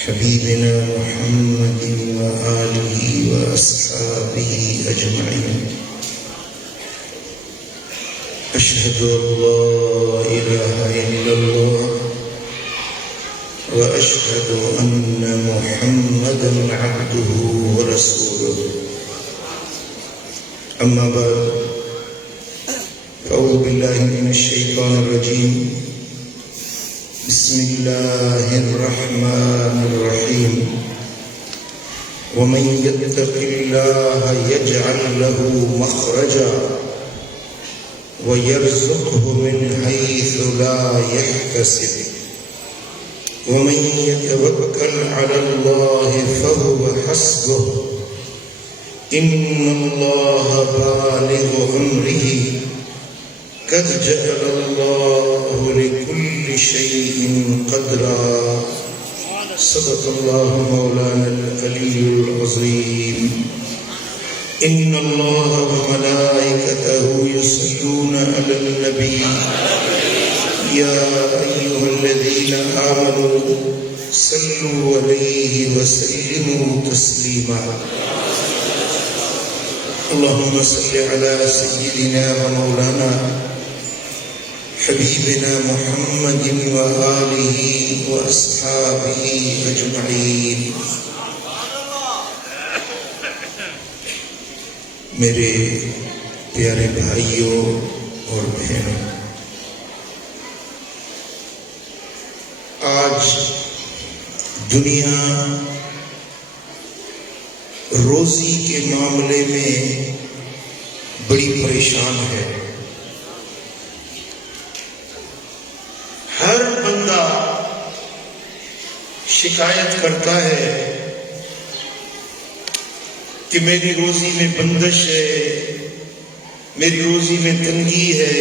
حبيبنا محمد وآله وأصحابه أجمعين. أشهد أن لا إله إلا الله وأشهد أن محمدا عبده ورسوله. أما بعد، أعوذ بالله من الشيطان الرجيم. بسم الله الرحمن الرحيم. ومن يتق الله يجعل له مخرجا ويرزقه من حيث لا يحتسب ومن يتوكل على الله فهو حسبه إن الله بالغ أمره قد جعل الله لكل شيء قدرا. صدق الله مولانا العلي العظيم. إن الله وملائكته يصلون على النبي يا أيها الذين آمنوا صلوا عليه وسلموا تسليما. اللهم صل على سيدنا ومولانا حبیبنا محمد وآلہ وأصحابہ اجمعین. میرے پیارے بھائیوں اور بہنوں، آج دنیا روزی کے معاملے میں بڑی پریشان ہے. ہر بندہ شکایت کرتا ہے کہ میری روزی میں بندش ہے، میری روزی میں تنگی ہے،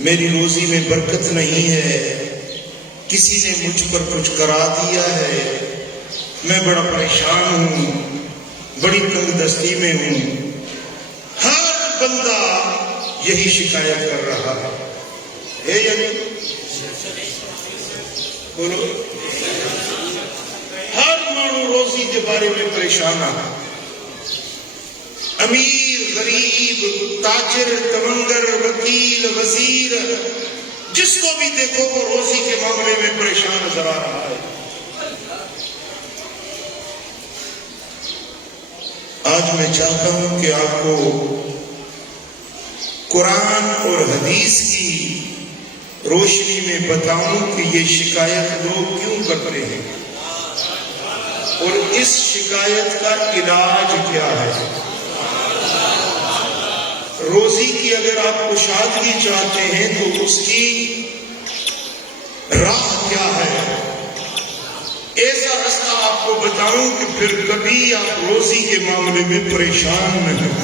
میری روزی میں برکت نہیں ہے، کسی نے مجھ پر کچھ کرا دیا ہے، میں بڑا پریشان ہوں، بڑی تنگ دستی میں ہوں. ہر بندہ یہی شکایت کر رہا ہے یا نہیں؟ بولو. ہر مانو روزی کے بارے میں پریشان ہے. امیر، غریب، تاجر، تمنگر، وکیل، وزیر، جس کو بھی دیکھو وہ روزی کے معاملے میں پریشان نظر آ رہا ہے. آج میں چاہتا ہوں کہ آپ کو قرآن اور حدیث کی روشنی میں بتاؤں کہ یہ شکایت لوگ کیوں کرتے ہیں اور اس شکایت کا علاج کیا ہے. روزی کی اگر آپ کشادگی چاہتے ہیں تو اس کی راہ کیا ہے، ایسا راستہ آپ کو بتاؤں کہ پھر کبھی آپ روزی کے معاملے میں پریشان نہ ہوں.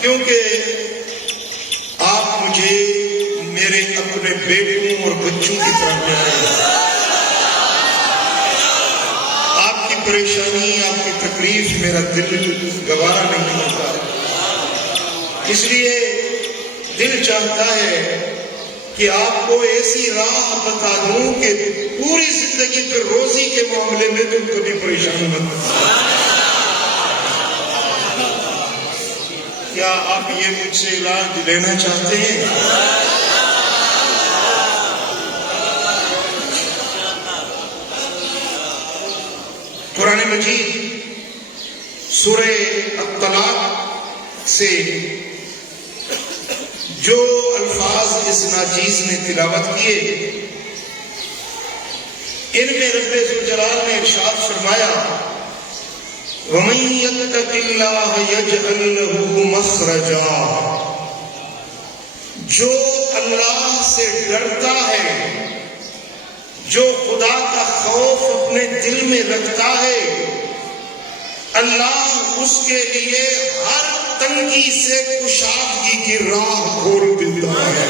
کیونکہ آپ مجھے میرے اپنے بیٹوں اور بچوں کی طرح پیارے ہیں. آپ کی پریشانی، آپ کی تکلیف میرا دل گوارا نہیں ہوتا. اس لیے دل چاہتا ہے کہ آپ کو ایسی راہ بتا دوں کہ پوری زندگی پہ روزی کے معاملے میں تم کبھی پریشان مت ہو. کیا آپ یہ مجھ سے علاج لینا چاہتے ہیں؟ قرآن مجید سورہ الطلاق سے جو الفاظ اس ناچیز نے تلاوت کیے، ان میں رب ذوالجلال نے ارشاد فرمایا وَمَن يَتَّقِ اللَّهَ يَجْعَلْ لَهُ مَخْرَجًا. جو اللہ سے ڈرتا ہے، جو خدا کا خوف اپنے دل میں رکھتا ہے، اللہ اس کے لیے ہر تنگی سے کشادگی کی راہ کھول دیتا ہے،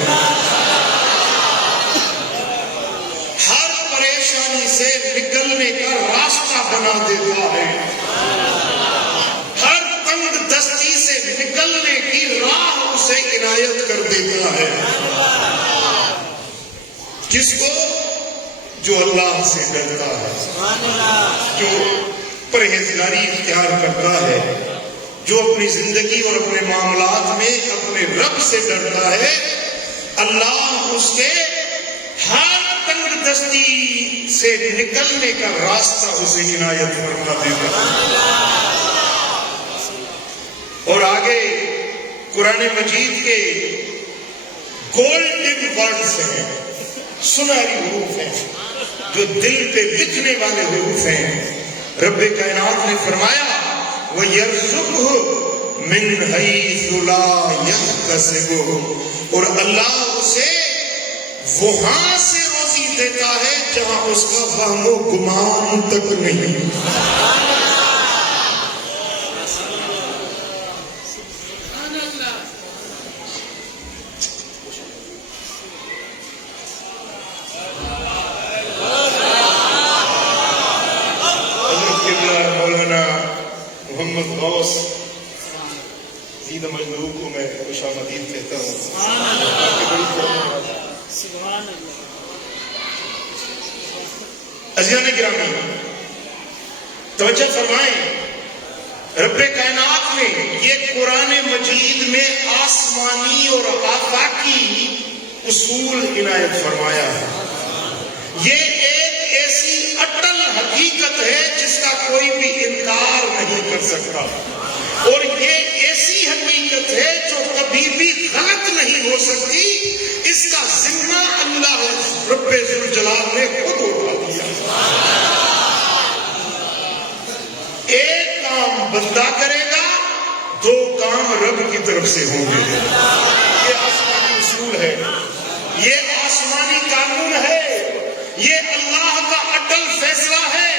ہر پریشانی سے نکلنے کا راستہ بنا دیتا ہے، ہر تنگ دستی سے نکلنے کی راہ اسے عنایت کر دیتا ہے. کس کو؟ جو اللہ سے ڈرتا ہے، جو پرہیزگاری اختیار کرتا ہے، جو اپنی زندگی اور اپنے معاملات میں اپنے رب سے ڈرتا ہے. اللہ اس کے ہر تنگ دستی سے نکلنے کا راستہ اسے عنایت فرما دیتا ہے. اور آگے قرآن مجید کے گولڈن ورڈز ہیں، سنہری حروف ہیں، جو دل پہ لکھنے والے حروف ہیں. رب کائنات نے فرمایا وَيَرْزُقْهُ مِنْ حَيْثُ لَا يَحْتَسِبُ، اور اللہ اسے وہاں سے روزی دیتا ہے جہاں اس کا وہم و گمان تک نہیں. محمد غوث زید مجدور کو میں خوش آمدید کہتا ہوں. عزیزان گرامی توجہ فرمائیں، رب کائنات نے یہ قرآن مجید میں آسمانی اور آفاقی اصول عنایت فرمایا ہے. یہ ایک ایسی اٹل حقیقت ہے جس کا کوئی بھی انکار نہیں کر سکتا، اور یہ ایسی حقیقت ہے جو کبھی بھی غلط نہیں ہو سکتی. اس کا ذمہ اللہ رب ذوالجلال نے خود اٹھا دیا. ایک کام بندہ کرے گا، دو کام رب کی طرف سے ہوں گے. یہ آسمانی اصول ہے، یہ آسمانی قانون ہے، یہ اللہ کا اٹل فیصلہ ہے.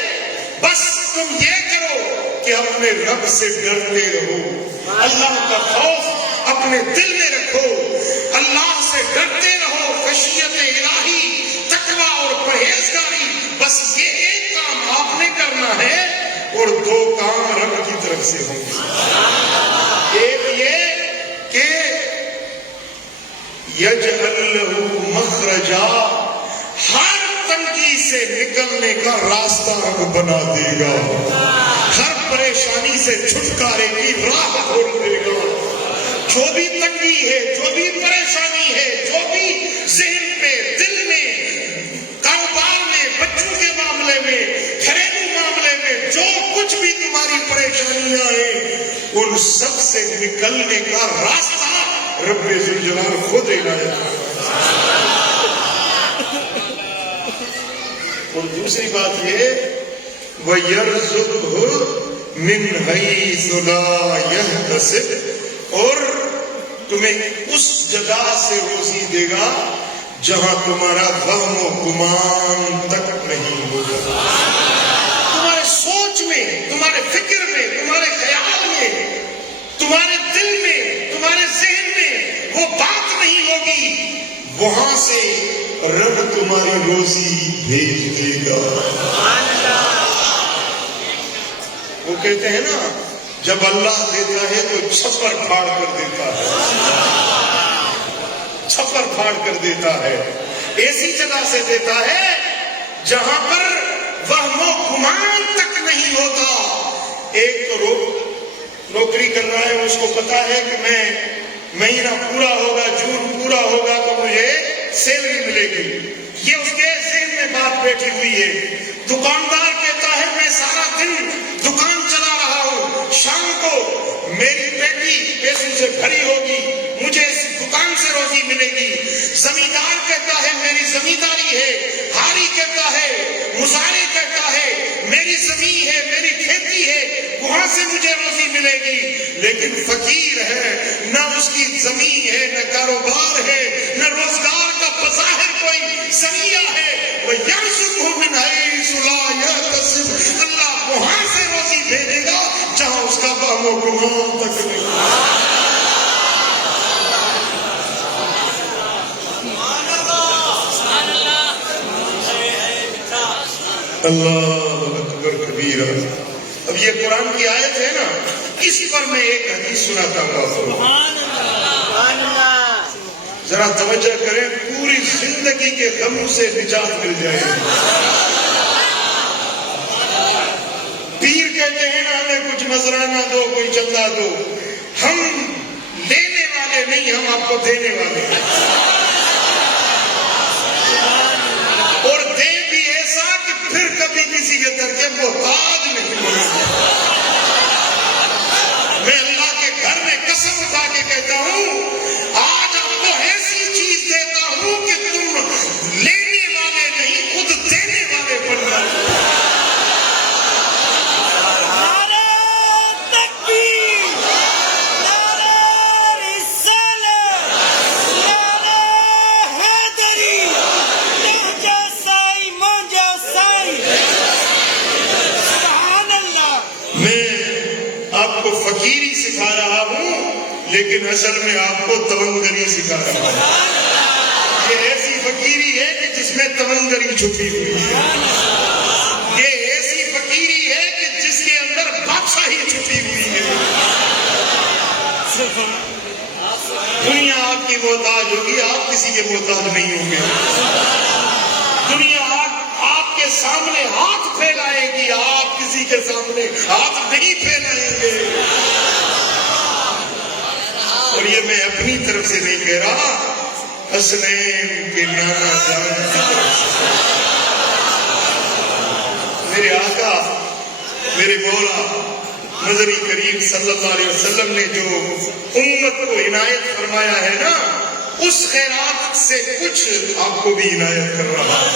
بس تم یہ کرو کہ اپنے رب سے ڈرتے رہو، اللہ کا خوف اپنے دل میں رکھو، اللہ سے ڈرتے رہو، خشیت الہی، تقویٰ اور پرہیزگاری. بس یہ ایک کام آپ نے کرنا ہے اور دو کام رب کی طرف سے ہوں گے. ایک یہ کہ یجعل لہ مخرجا، ہر تنگی سے نکلنے کا راستہ رب بنا دے گا، ہر پریشانی سے چھٹکارے کی راہ کھول دے گا. جو بھی تنگی ہے، جو بھی پریشانی ہے، جو بھی ذہن پہ، دل میں، کاروبار میں، بچوں کے معاملے میں، گھریلو معاملے میں، جو کچھ بھی تمہاری پریشانیاں ہیں، ان سب سے نکلنے کا راستہ رب ذوالجلال خود عنایت کرتا ہے. اور دوسری بات یہ وَيَرْزُقْهُ مِنْ حَيْثُ لَا يَحْتَسِبُ، اور تمہیں اس جگہ سے روزی دے گا جہاں تمہارا وہم و گمان تک نہیں ہوگا. تمہارے سوچ میں، تمہارے فکر میں، تمہارے خیال میں، تمہارے دل میں، تمہارے ذہن میں وہ بات نہیں ہوگی. وہاں سے رب تمہاری روزی بھیج دے گا. وہ کہتے ہیں نا، جب اللہ دیتا ہے تو چھپر پھاڑ کر دیتا ہے، چھپر پھاڑ کر دیتا ہے. ایسی جگہ سے دیتا ہے جہاں پر وہم و گمان تک نہیں ہوتا. ایک تو نوکری کر رہا ہے، اس کو پتا ہے کہ میں مہینہ پورا ہوگا، جون پورا ہوگا تو مجھے سیلری ملے گی. یہ اس کے ذہن میں بات بیٹھی ہوئی ہے. دکاندار کہتا ہے میں سارا دن دکان چلا رہا ہوں، شام کو میری پیٹی پیسوں سے بھری ہوگی، مجھے اس دکان سے روزی ملے گی. زمیندار کہتا ہے میری زمینداری ہے، ہاری کہتا ہے، مزاری کہتا ہے میری زمین ہے، میری کھیتی ہے، وہاں سے مجھے روزی ملے گی. لیکن فقیر ہے، نہ اس کی زمین ہے، نہ کاروبار ہے، نہ روزگار کا بظاہر کوئی ذریعہ ہے. وَيَرْزُقْهُ مِنْ حَيْثُ لَا يَحْتَسِبُ، اللہ وہاں سے روزی بھیجے گا جہاں اس کا وہم و گمان تک نہیں. اللہ اکبر کبیرہ. اب یہ قرآن کی آیت ہے نا، اس پر میں ایک حدیث سناتا ہوں. سبحان اللہ. ذرا توجہ کریں، پوری زندگی کے غموں سے نجات مل جائے گی۔ پیر کہتے ہیں نا ہمیں کچھ نذرانہ دو، کوئی چندہ دو، ہم لینے والے نہیں، ہم آپ کو دینے والے ہیں، اور دے بھی ایسا کہ پھر کبھی کسی کے در کے محتاج نہیں بنیں گے۔ میں اللہ کے گھر میں قسم اٹھا کے کہتا ہوں، آج آپ کو ایسی چیز دیتا ہوں کہ تم لینے والے نہیں، خود دینے والے بن جاؤ۔ فقیری سکھا رہا ہوں، لیکن اصل میں آپ کو تونگری سکھا رہا ہوں۔ یہ ایسی فقیری ہے کہ جس میں تونگری چھپی ہوئی ہے، یہ ایسی فقیری ہے کہ جس کے اندر بادشاہی چھپی ہوئی ہے۔ دنیا آپ کی محتاج ہوگی، آپ کسی کے محتاج نہیں ہوں گے۔ دنیا آپ کے سامنے ہاتھ پھیلائے گی، آپ کسی کے سامنے ہاتھ نہیں پھیلائیں گے۔ اور یہ میں اپنی طرف سے نہیں کہہ رہا، حسنین کے نانا جان کی طرف سے۔ میرے آقا، میرے مولا نظری کریم صلی اللہ علیہ وسلم نے جو امت کو عنایت فرمایا ہے نا، اس خیرات سے کچھ آپ کو بھی عنایت کر رہا ہے۔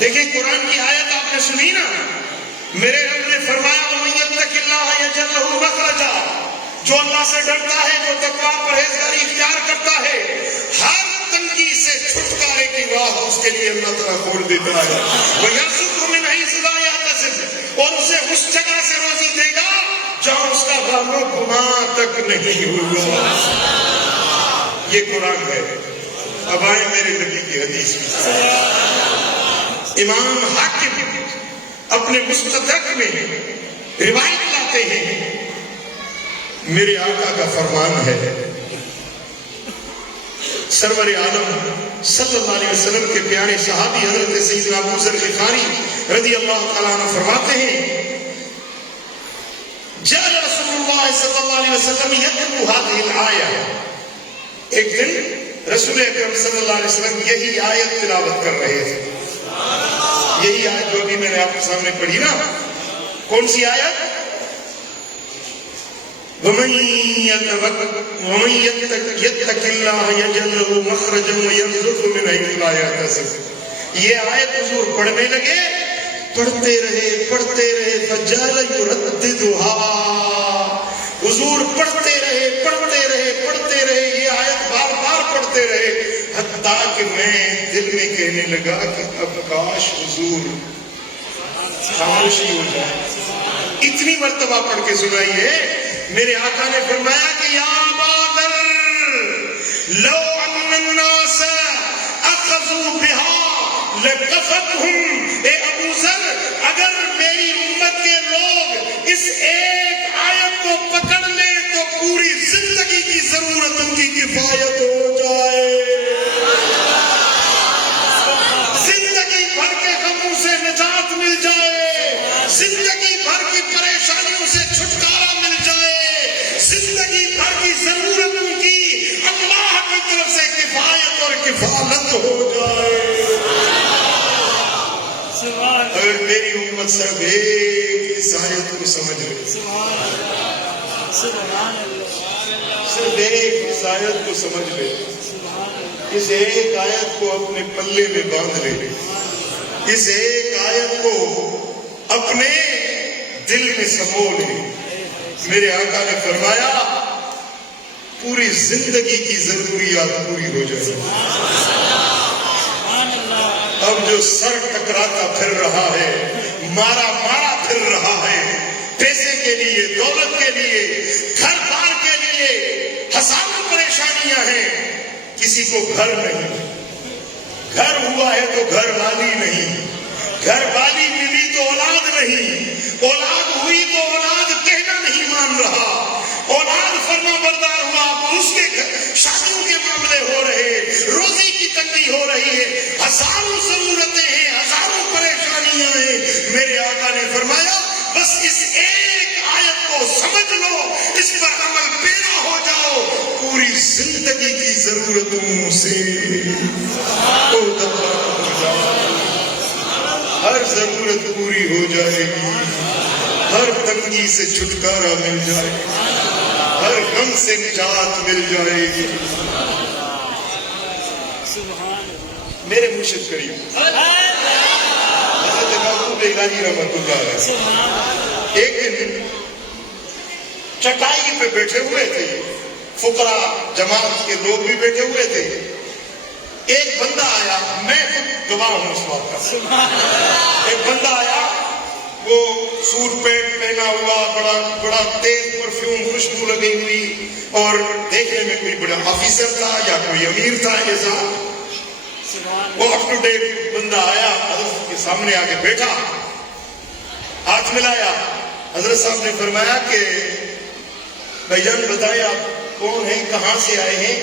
دیکھیں قرآن کی آیت آپ نے سنی نا، میرے رب نے فرمایا وَمَن يَتَّقِ اللَّهَ يَجْعَل لَّهُ مَخْرَجًا، جو اللہ سے ڈرتا ہے، جو تقویٰ پرہیزگاری اختیار کرتا ہے، ہر تنگی سے چھٹکارے کی راہ اس کے لیے اللہ تعالیٰ کھول دیتا ہے۔ وَيَرْزُقْهُ مِنْ حَيْثُ لَا يَحْتَسِبُ، اور اسے اس جگہ سے روزی دے گا جہاں اس کا غم و گمان تک نہیں ہوگا۔ یہ قرآن ہے۔ اب آئے میرے نبی کی حدیث کی طرف۔ امام حاکم اپنے مستدرک میں روایت لاتے ہیں، میرے آقا کا فرمان ہے، سرور عالم صلی اللہ علیہ وسلم کے پیارے صحابی حضرت سیدنا ابو ذر غفاری رضی اللہ تعالیٰ عنہ فرماتے ہیں، جعل رسول اللہ صلی اللہ علیہ وسلم یتلو هذه الآیہ، ایک دن رسول اکرم صلی اللہ علیہ وسلم یہی آیت تلاوت کر رہے تھے۔ یہی آیت جو ابھی میں نے آپ کے سامنے پڑھی نا، کون سی آیت؟ وَمَن يَتَّقِ اللَّهَ يَجْعَل لَّهُ مَخْرَجًا وَيَرْزُقْهُ مِنْ حَيْثُ لَا يَحْتَسِبُ۔ یہ آیت حضور پڑھنے لگے، پڑھتے رہے فَجَعَلَ يُرَدِّدُهَا، حضور پڑھتے رہے، یہ آیت بار بار پڑھتے رہے، حتیٰ کہ میں دل میں کہنے لگا کہ اب کاش حضور خاموشی ہو جائے۔ اتنی مرتبہ پڑھ کے سنائی ہے، میرے آقا نے فرمایا کہ یا ابا ذر لو ان الناس اخذوا بها لکفتهم، اے ابو ذر اگر میری امت کے لوگ اس ایک آیت کو پکڑ لیں تو پوری زندگی کی ضرورتوں کی کفایت ہو جائے، زندگی بھر کے غموں سے نجات مل جائے، زندگی بھر کی پریشانیوں سے چھٹکارا مل جائے، زندگی بھر کی ضرورتوں کی اللہ کی طرف سے کفایت اور کفالت ہو جائے۔ اگر میری امت صرف ایک اس آیت کو سمجھ لے، صرف ایک اس آیت کو سمجھ لے، اس ایک آیت کو اپنے پلے میں باندھ لے، اس ایک آیت کو اپنے دل میں سمو لے، میرے آقا نے فرمایا پوری زندگی کی ضروریات پوری ہو جائے۔ اب جو سر ٹکراتا پھر رہا ہے، مارا پھر رہا ہے، پیسے کے لیے، دولت کے لیے، گھر بار کے لیے ہزاروں پریشانیاں ہیں، کسی کو گھر نہیں، گھر ہوا ہے تو گھر والی نہیں، گھر والی ملی تو اولاد نہیں، اولاد ہوئی تو اولاد کہنا نہیں مان رہا، اولاد فرما بردار ہوا، اس کے ضرورت پوری ہو جائے گی، ہر تنگی سے چھٹکارا مل جائے گا، ہر غم سے نجات مل جائے گی۔ میرے مرشد کریم حضرت محبوب الہی رحمۃ اللہ علیہ ایک دن چٹائی پہ بیٹھے ہوئے تھے، فقراء جماعت کے لوگ بھی بیٹھے ہوئے تھے۔ ایک بندہ آیا، میں خود گواہ ہوں اس بات کا، ایک بندہ آیا، وہ سوٹ پینٹ پہنا ہوا، بڑا تیز پرفیوم، خوشبو لگی ہوئی، اور دیکھنے میں کوئی بڑا آفیسر تھا یا کوئی امیر تھا ایسا۔ وہ اپ ٹو ڈیٹ بندہ آیا، حضرت کے سامنے آ کے بیٹھا، ہاتھ ملایا۔ حضرت صاحب نے فرمایا کہ بھائی جان بتائیں آپ کون ہیں، کہاں سے آئے ہیں،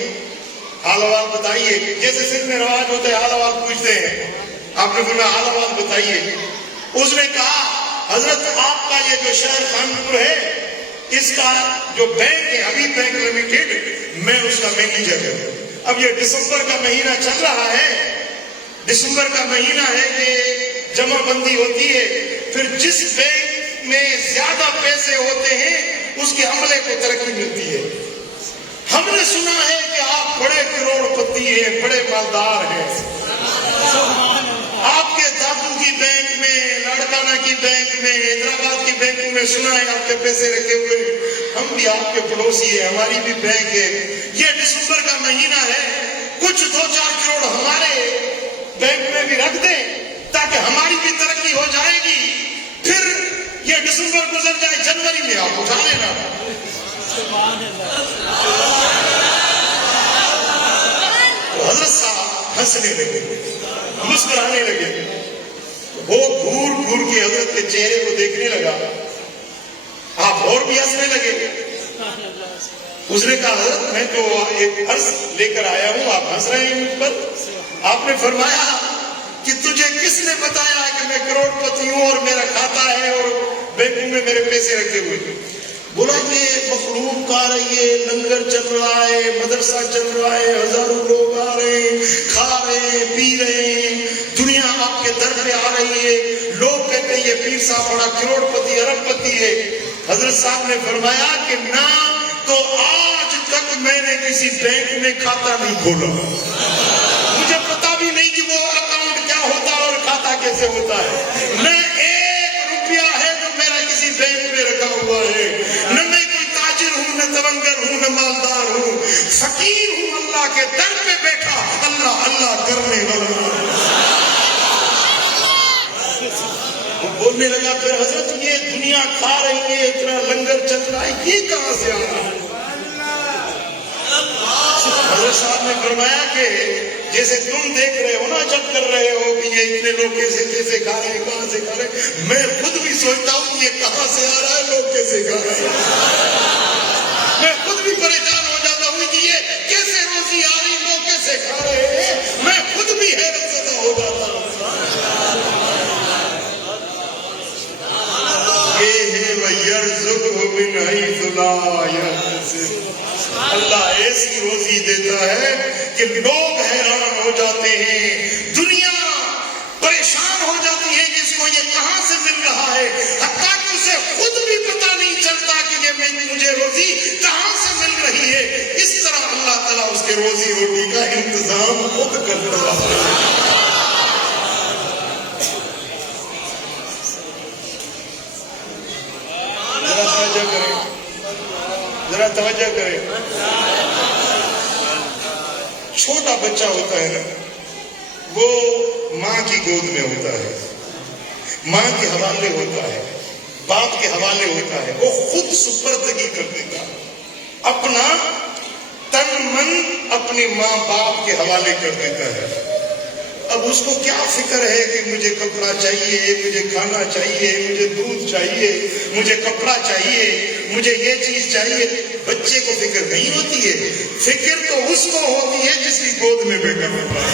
حال احوال بتائیے۔ جیسے سندھ میں رواج ہوتا ہے حال احوال پوچھتے ہیں، آپ نے فرمایا حال احوال بتائیے۔ اس نے کہا حضرت آپ کا یہ جو شہر خانپور ہے، اس کا جو بینک ہے حبیب بینک لمیٹڈ، میں اس کا مینیجر ہوں۔ اب یہ دسمبر کا مہینہ چل رہا ہے، دسمبر کا مہینہ ہے، یہ جمع بندی ہوتی ہے، پھر جس بینک میں زیادہ پیسے ہوتے ہیں اس کے عملے کو ترقی ملتی ہے۔ ہم نے سنا ہے کہ آپ بڑے کروڑ پتی ہیں، بڑے مالدار ہیں، آپ کے دادو کی بینک میں، لاڑکانہ کی بینک میں، حیدرآباد کی بینک میں سنا ہے آپ کے پیسے رکھے ہوئے ہیں۔ ہم بھی آپ کے پڑوسی ہیں، ہماری بھی بینک ہے، یہ دسمبر کا مہینہ ہے، کچھ 2-4 کروڑ ہمارے بینک میں بھی رکھ دیں تاکہ ہماری بھی ترقی ہو جائے گی، پھر یہ دسمبر گزر جائے، جنوری میں آپ اٹھا لینا۔ حضرت صاحب ہنسنے لگے، مسکرانے لگے، وہ گھور گھور کے حضرت کے چہرے کو دیکھنے لگا، آپ اور بھی ہنسنے لگے۔ اس نے کہا حضرت میں تو ایک عرض لے کر آیا ہوں، آپ ہنس رہے ہیں مجھ پر۔ آپ نے فرمایا کہ تجھے کس نے بتایا کہ میں کروڑ پتی ہوں اور میرا کھاتا ہے اور بینک میں میرے پیسے رکھے ہوئے ہیں؟ بولا یہ مخلوق آ رہی ہے، لنگر چل رہا ہے، مدرسہ چل رہا ہے، ہزاروں لوگ آ رہے ہیں، کھا رہے ہیں، پی رہے ہیں، دنیا آپ کے در پہ آ رہی ہے، لوگ کہتے ہیں یہ پیر صاحب بڑا کروڑ پتی ارب پتی ہے۔ حضرت صاحب نے فرمایا کہ نہ تو آج تک میں نے کسی بینک میں کھاتا نہیں کھولا، مجھے پتا بھی نہیں کہ وہ اکاؤنٹ کیا ہوتا ہے اور کھاتا کیسے ہوتا ہے، میں 1 روپیہ ہے جو میرا کسی بینک میں رکھا ہوا ہے، نہ میں کوئی تاجر ہوں، نہ تونگر ہوں، نہ مالدار ہوں، فقیر ہوں، اللہ کے در پہ بیٹھا اللہ اللہ کرنے والا۔ وہ بولنے لگا پھر حضرت یہ دنیا کھا رہی ہے، اتنا لنگر چل رہا ہے، یہ کہاں سے آ رہا ہے؟ حضرت صاحب نے فرمایا کہ جیسے تم دیکھ رہے ہو نا، جب کر رہے ہو کہ یہ اتنے لوگ کیسے کیسے کھا رہے ہیں، کہاں سے کھا رہے ہیں، میں خود بھی سوچتا ہوں یہ کہاں سے آ رہا ہے، لوگ کیسے کھا رہے ہیں، میں خود بھی پریشان ہو جاتا ہوں کہ یہ کیسے روزی آ رہی، لوگ کیسے کھا رہے ہیں، میں خود بھی حیرت زدہ ہو جاتا ہوں۔ یہ ہے وَيَرْزُقْهُ مِنْ حَيْثُ لَا يَحْتَسِبُ، اللہ ایسی روزی دیتا ہے کہ لوگ حیران ہو جاتے ہیں، دنیا پریشان ہو جاتی ہے کہ اس کو یہ کہاں سے مل رہا ہے، حتیٰ کہ اسے خود بھی پتا نہیں چلتا کہ یہ مجھے روزی کہاں سے مل رہی ہے۔ اس طرح اللہ تعالیٰ اس کے روزی روٹی کا انتظام خود کرتا ہے۔ ذرا توجہ کریں، چھوٹا بچہ ہوتا ہے نا، وہ ماں کی گود میں ہوتا ہے، ماں کے حوالے ہوتا ہے، باپ کے حوالے ہوتا ہے، وہ خود سپردگی کر دیتا ہے، اپنا تن من اپنی ماں باپ کے حوالے کر دیتا ہے۔ اب اس کو کیا فکر ہے کہ مجھے کپڑا چاہیے، مجھے کھانا چاہیے، مجھے دودھ چاہیے، مجھے کپڑا چاہیے، مجھے یہ چیز چاہیے۔ بچے کو فکر نہیں ہوتی ہے، فکر تو اس کو ہوتی ہے جس کی گود میں بیٹھا ہوتا ہے،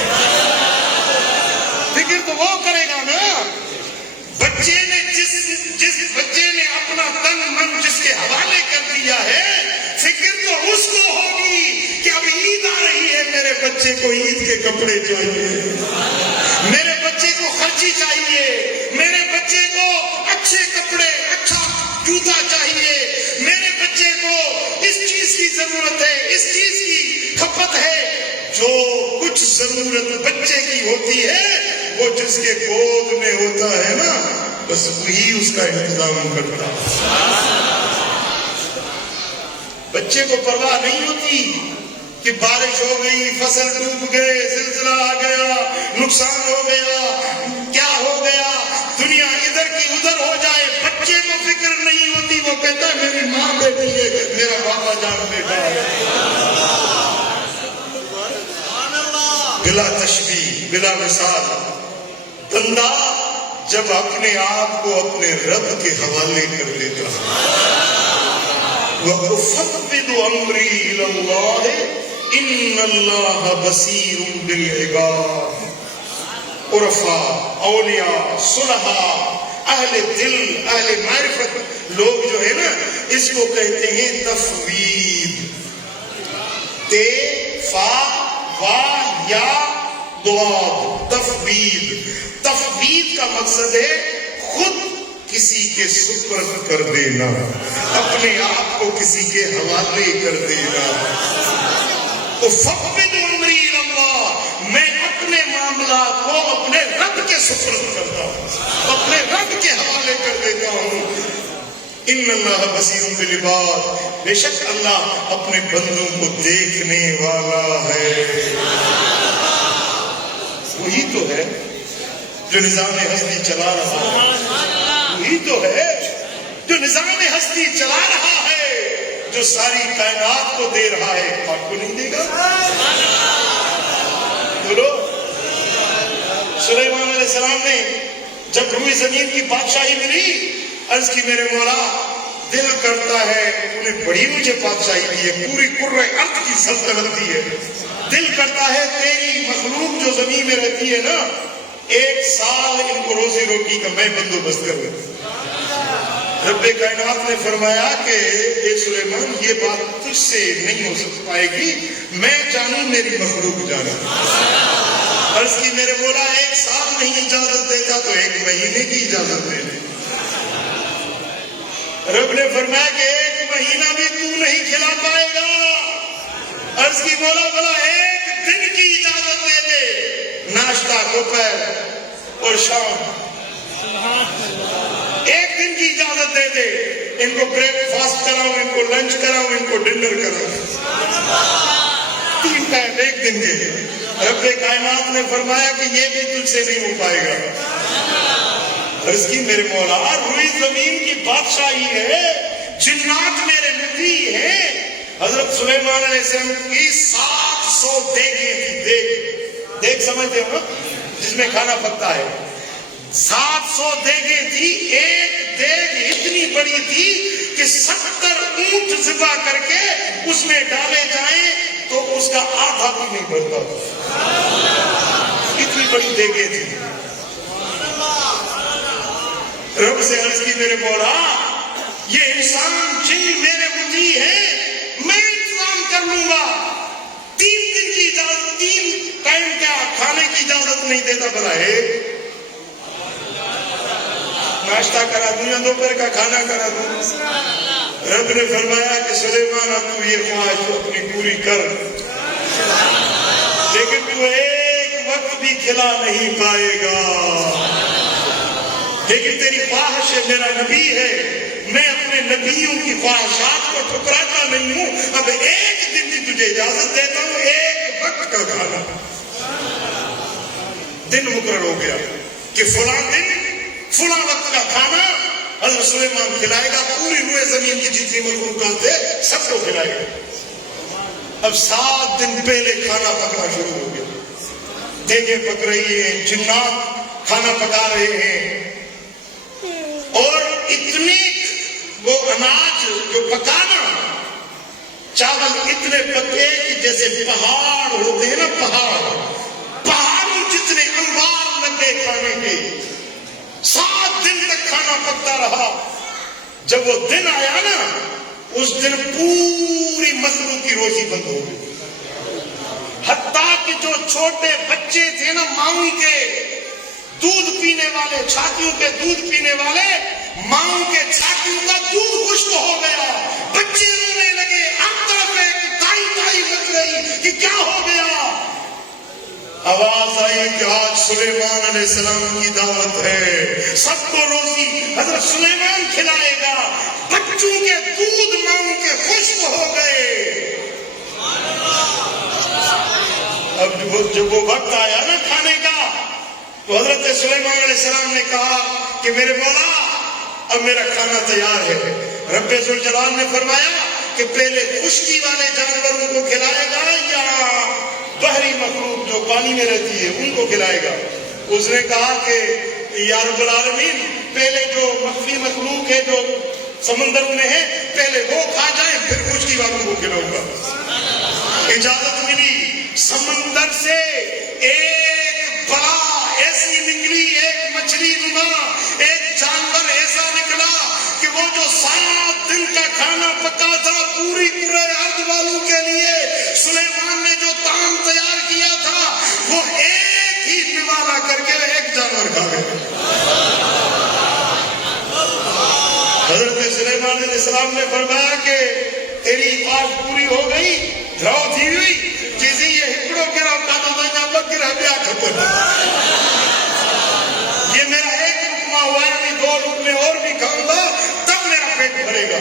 فکر تو وہ کرے گا نا۔ بچے نے جس بچے نے اپنا تن من جس کے حوالے کر دیا ہے، فکر تو اس کو ہوگی کہ اب عید آ رہی ہے، میرے بچے کو عید کے کپڑے چاہیے، میرے بچے کو خرچی چاہیے، میرے بچے کو اچھے کپڑے، اچھا جوتا چاہیے، میرے بچے کو اس چیز کی ضرورت ہے، اس چیز کی کھپت ہے۔ جو کچھ ضرورت بچے کی ہوتی ہے وہ جس کے گود میں ہوتا ہے نا، بس وہی اس کا انتظام کرتا ہے۔ بچے کو پرواہ نہیں ہوتی کہ بارش ہو گئی، فصل ڈوب گئے، زلزلہ آ گیا، نقصان ہو گیا، کیا ہو گیا، دنیا ادھر کی ادھر ہو جائے، بچے کو فکر نہیں ہوتی۔ وہ کہتا ہے میری ماں بیٹھی ہے، میرا بابا جان بیٹا ہے۔ بلا تشبیہ، بلا مثال، بندہ جب اپنے آپ کو اپنے رب کے حوالے کر دیتا ہے، وَأُفَوِّضُ أَمْرِي إِلَى اللَّهِ إِنَّ اللَّهَ بَصِيرٌ بِالْعِبَادِ۔ عرفاء، اولیاء، صلحاء، اہل دل، اہل معرفت لوگ جو ہے نا، اس کو کہتے ہیں تفویض۔ تے، فا، وا، یا، ضاد، تفویض۔ تفویض کا مقصد ہے خود کسی کے سپرد کر دینا، اپنے آپ کو کسی کے حوالے کر دینا۔ فَفَوِّضُ أَمْرِي إِلَى اللَّهِ، میں اپنے معاملات کو اپنے رب کے سپرد کرتا ہوں، اپنے رب کے حوالے کر دیتا ہوں۔ إِنَّ اللَّهَ بَصِيرٌ بِالْعِبَادِ، بے شک اللہ اپنے بندوں کو دیکھنے والا ہے۔ وہی تو ہے جو نظام ہستی چلا رہا ہے، وہی تو ہے جو نظام ہستی چلا رہا ہے، جو ساری کائنات کو دے رہا ہے، آپ کو نہیں دے گا؟ بولو۔ سلیمان علیہ السلام نے جب روئے زمین کی بادشاہی ملی، عرض کی میرے مولا دل کرتا ہے، انہیں بڑی مجھے بادشاہی دی ہے، پوری کرۂ ارض کی سلطنت دی ہے، دل کرتا ہے تیری مخلوق جو زمین میں رہتی ہے نا، 1 سال ان کو روزی روٹی کا میں بندوبست کروں۔ رب کائنات نے فرمایا کہ اے سلیمان یہ بات تجھ سے نہیں ہو پائے گی، میں جانوں میری مخلوق جانا۔ عرض کی میرے مولا 1 سال نہیں اجازت دیتا تو 1 مہینے کی اجازت دے دے۔ رب نے فرمایا کہ 1 مہینہ بھی تو نہیں کھلا پائے گا۔ عرض کی مولا بلا 1 دن کی اجازت دے دے، ناشتہ دوپہر اور شام 1 دن کی اجازت دے دے، ان کو بریک فاسٹ کراؤں، ان کو لنچ کراؤں، ان کو ڈنر کراؤں، 3 ٹائم 1 دن کے۔ رب کائنات نے فرمایا کہ یہ بھی تجھ سے نہیں ہو پائے گا۔ عرض کی میرے مولا روئی زمین کی بادشاہی ہے، جنات میرے نبی ہیں، حضرت سلیمان علیہ السلام کی 700 دیگیں تھی، دیگ سمجھتے ہو نا جس میں کھانا پکتا ہے، 700 دیگیں تھی، ایک دیگ اتنی بڑی تھی کہ 70 اونٹ ذبح کر کے اس میں ڈالے جائیں تو اس کا آدھا بھی نہیں بھرتا، اتنی بڑی دیگیں تھی۔ رب سے عرض کی میرے مولا یہ انسان جن میرے مطیع ہیں، میں انتظام کر لوں گا، 3 دن کی اجازت، 3 ٹائم کیا کھانے کی اجازت نہیں دیتا، بلا ہے ناشتہ کرا دوں یا دوپہر کا کھانا کرا دوں۔ رب نے فرمایا کہ سلیمان اب تو یہ خواہش تو اپنی پوری کر، لیکن تو 1 وقت بھی کھلا نہیں پائے گا، لیکن تیری خواہش ہے، میرا نبی ہے، میں اپنے نبیوں کی خواہشات کو ٹھکراتا نہیں ہوں، اب 1 دن کی تجھے اجازت دیتا ہوں، 1 وقت کا کھانا۔ دن مقرر ہو گیا کہ فلاں دن فلاں وقت کا کھانا حضرت سلیمان کھلائے گا، پوری روئے زمین کی جتنی مخلوقات تھے سب کو کھلائے گا۔ اب 7 دن پہلے کھانا پکنا شروع ہو گیا، دیگیں پک رہی ہیں، جنات کھانا پکا رہے ہیں، اور اتنی وہ اناج جو پکانا، چاول اتنے پکے کہ جیسے پہاڑ ہوتے ہیں نا، پہاڑوں جتنے انبار لگے کھانے کے، 7 دن تک کھانا پکتا رہا۔ جب وہ دن آیا نا، اس دن پوری مخلوق کی روزی بند ہو گئی، حتیٰ کہ جو چھوٹے بچے تھے نا ماؤں کے، دودھ پینے والے چھاتیوں کے دودھ پینے والے ماؤں کے چھاتیوں کا دودھ خشک ہو گیا، بچے رونے لگے، ہر طرف ایک دائی دائی لگ رہی کہ کیا ہو گیا؟ آواز آئی کہ آج سلیمان علیہ السلام کی دعوت ہے، سب کو روزی حضرت سلیمان کھلائے گا۔ بچوں کے دودھ ماؤں کے خشک ہو گئے۔ اب جب وہ وقت آیا نا کھانے کا تو حضرت سلیمان علیہ السلام نے کہا کہ میرے مولا اب میرا کھانا تیار ہے۔ رب ذوالجلال نے فرمایا کہ پہلے خشکی والے جانوروں کو کھلائے گا یا بحری مخلوق جو پانی میں رہتی ہے ان کو کھلائے گا؟ اس نے کہا کہ یا رب العالمین پہلے جو مخفی مخلوق ہے جو سمندر میں ہے پہلے وہ کھا جائیں پھر خشکی والوں کو کھلاؤں گا۔ اجازت ملی، سمندر سے ایک بڑا ایسی نکلی، ایک مچھلی نما ایک جانور ایسا نکلا کہ وہ جو 7 دن کا کھانا پکا تھا پوری پورے ارض والوں کے لیے، سلیمان نے جو طعام تیار کیا تھا وہ ایک ہی نوالا کر کے ایک جانور کھا گئے۔ حضرت سلیمان علیہ السلام نے فرمایا کہ تیری خواہش پوری ہو گئی، دھراؤ تھی ہوئی چیزیں یہ ہکڑوں کے راؤ کا تو میں نامک گرہ بیا کھپت یہ میرا ایک رکمہ ہوا ہے، میں 2 رکمے اور بھی کھاؤں گا تب میرا پیٹ بھرے گا۔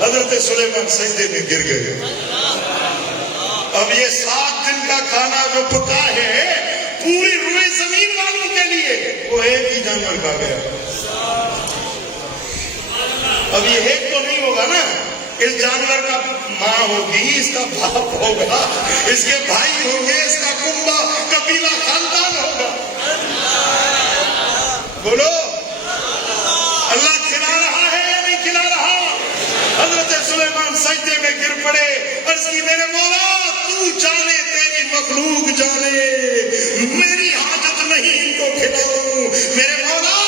حضرت سلیمان سجدے میں گر گئے۔ اب یہ 7 دن کا کھانا جو پکا ہے پوری روئے زمین والوں کے لیے وہ ایک ہی جانور کھا گیا۔ اب یہ ایک تو نہیں ہوگا نا، اس جانور کا ماں ہوگی، اس کا باپ ہوگا، اس کے بھائی ہوں گے، اس کا کنبہ قبیلہ خاندان ہوگا۔ بولو اللہ کھلا رہا ہے یا نہیں کھلا رہا؟ حضرت سلیمان سجدے میں گر پڑے، عرض کی میرے مولا تو جانے، تیری مخلوق جانے، میری حاجت نہیں ان کو کھلاؤں۔ میرے مولا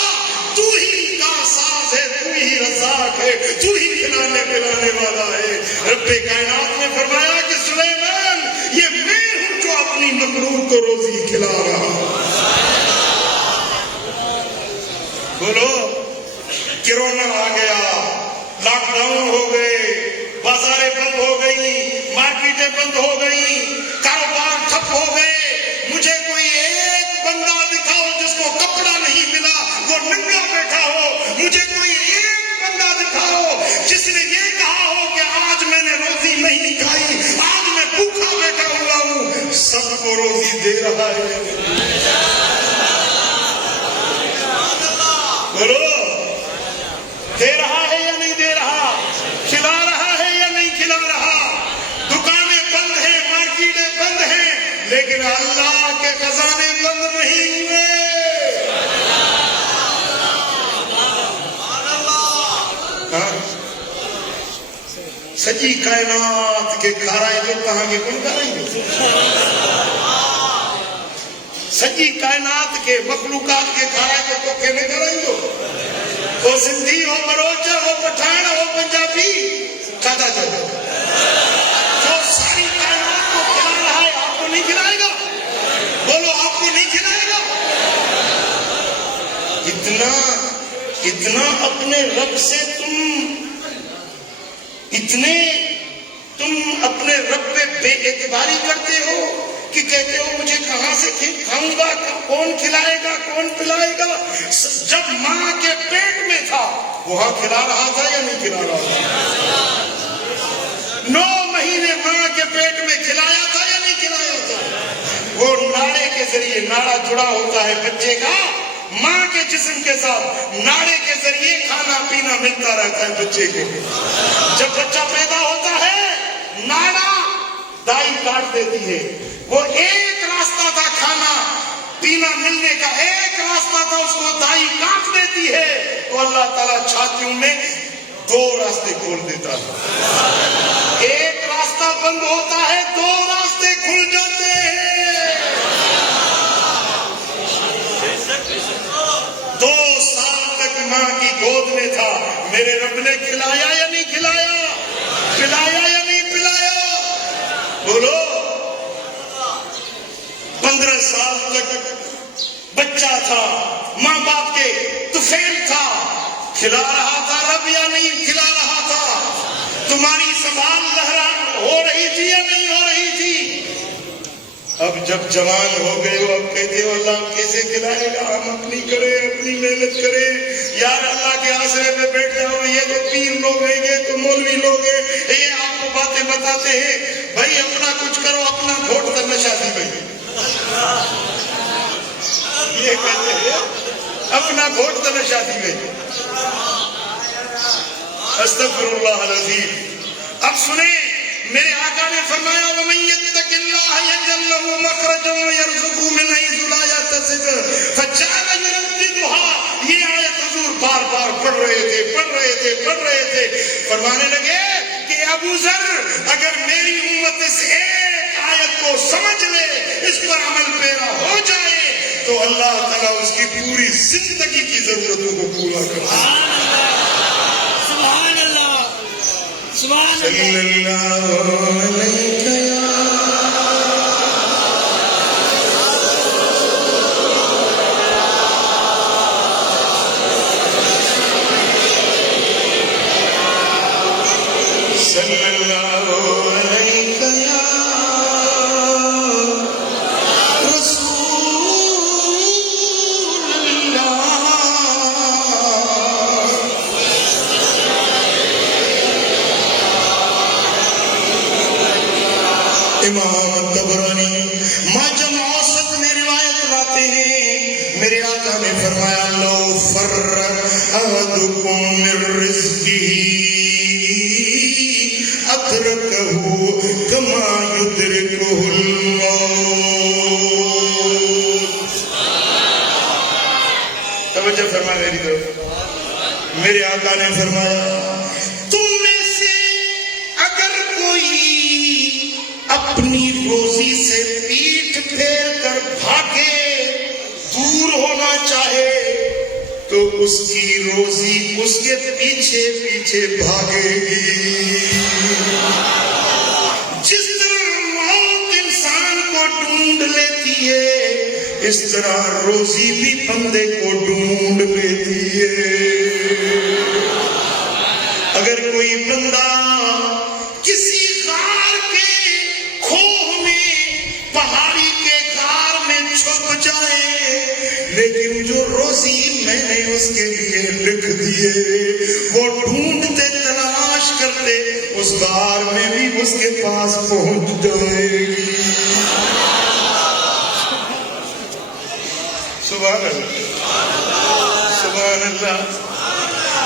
تو ہی کارساز ہے، تو ہی رزاق ہے، تو ہی کھلانے پلانے والا ہے۔ رب کائنات نے فرمایا کہ سلیمان یہ میں ہوں جو اپنی مخلوق کو روزی کھلا رہا ہوں۔ بولو کرونا آ گیا، لاک ڈاؤن ہو گئے، بازاریں بند ہو گئی، مارکیٹیں بند ہو گئی، کاروبار ٹھپ ہو گئے، مجھے کوئی ایک بندہ دکھاؤ جس کو کپڑا نہیں ملا وہ ننگا بیٹھا ہو، مجھے کوئی ایک بندہ دکھاؤ جس نے یہ کہا ہو کہ آج میں نے روزی نہیں کھائی، آج میں بھوکا بیٹھا ہوا ہوں۔ سب کو روزی دے رہا ہے، بولو دے رہا ہے یا نہیں دے رہا؟ کھلا رہا ہے یا نہیں کھلا رہا؟ دکانیں بند ہیں، مارکیٹیں بند ہیں، لیکن اللہ کے خزانے بند نہیں ہوئے۔ سجی کائنات کے کھارائیں جو کہاں گے کون کرائیں گے؟ سجی کائنات کے مخلوقات کے کھارائیں جو تو کہنے کرائیں گے؟ وہ سندھی ہو، بروچہ ہو، پٹھان ہو، پنجابی کھاتا چاہتا جو ساری کائنات کو کھلا رہا ہے آپ کو نہیں کھلائے گا؟ بولو آپ کو نہیں کھلائے گا؟ اتنا اپنے رب سے تم اپنے رب پہ بے اعتباری کرتے ہو کہ کہتے ہو مجھے کہاں سے کھاؤں گا، کون کھلائے گا، کون پلائے گا؟ جب ماں کے پیٹ میں تھا وہاں کھلا رہا تھا یا نہیں کھلا رہا تھا؟ 9 مہینے ماں کے پیٹ میں کھلایا تھا یا نہیں کھلایا تھا؟ وہ ناڑے کے ذریعے، ناڑا جڑا ہوتا ہے بچے کا ماں کے جسم کے ساتھ، ناڑے کے ذریعے کھانا پینا ملتا رہتا ہے بچے کو۔ جب بچہ پیدا ہوتا ہے ناڑا دائی کاٹ دیتی ہے، وہ ایک راستہ تھا کھانا پینا ملنے کا، ایک راستہ تھا اس کو دائی کاٹ دیتی ہے تو اللہ تعالیٰ چھاتیوں میں 2 راستے کھول دیتا ہے۔ ایک راستہ بند ہوتا ہے، 2 راستے کھل جاتے ہیں۔ 2 سال تک ماں کی گود میں تھا، میرے رب نے کھلایا یا نہیں کھلایا؟ پلایا یا نہیں پلایا؟ بولو 15 سال تک بچہ تھا، ماں باپ کے طفیل تھا، کھلا رہا تھا رب یا نہیں کھلا رہا تھا؟ تمہاری سنبھال لہرا ہو رہی تھی یا نہیں ہو رہی تھی؟ اب جب جوان ہو گئے ہو، اب کہتے ہو اللہ کیسے کھلائے گا، ہم اپنی کریں، اپنی محنت کریں۔ یار اللہ کے آسرے پہ بیٹھ جاؤ، یہ تو پیر لوگ ہیں، یہ تو مولوی لوگ ہیں، یہ آپ کو باتیں بتاتے ہیں۔ بھائی اپنا کچھ کرو، اپنا گھوٹ کرنا شادی بھائی، یہ کہتے ہیں اپنا گھوٹ کرنا شادی بھائی۔ استغفر اللہ العظیم۔ اب سنیں، میرے آقا نے فرمایا وَمَن يَتَّقِ اللَّهَ يَجْعَل لَّهُ مَخْرَجًا وَيَرْزُقْهُ مِنْ حَيْثُ لَا يَحْتَسِبُ فَجَعَلَ يُرَدِّدُهَا۔ یہ آیت حضور بار بار پڑھ رہے تھے، فرمانے لگے کہ ابو ذر اگر میری امت اس ایک آیت کو سمجھ لے، اس پر عمل پیرا ہو جائے، تو اللہ تعالیٰ اس کی پوری زندگی کی ضرورتوں کو پورا کرے۔ سبحان اللہ، سبحان صلی اللہ علیہ صلی اللہ علیہ رسول اللہ۔ امام طبرانی معجم اوسط میں روایت لاتے ہیں، میرے آقا نے فرمایا لو فر احدکم من رزقہ ادرکہ کما یدرکہ الموت۔ توجہ فرما میری طرف، میرے آقا نے فرمایا تم میں سے اگر کوئی اپنی روزی سے پیٹھ پھیر کر بھاگے، دور ہونا چاہے، تو اس کی روزی اس کے پیچھے پیچھے بھاگے گی۔ جس طرح موت انسان کو ڈھونڈ لیتی ہے، اس طرح روزی بھی بندے کو ڈھونڈ لیتی ہے۔ اگر کوئی بندہ کسی غار کے کھوہ میں، پہاڑی کے غار میں چھپ جائے، لیکن جو روزی میں نے اس کے لیے لکھ دیے وہ ڈھونڈتے تلاش کرتے، اس غار میں بھی اس کے پاس پہنچ جائے گی۔ سبحان اللہ، سبحان اللہ۔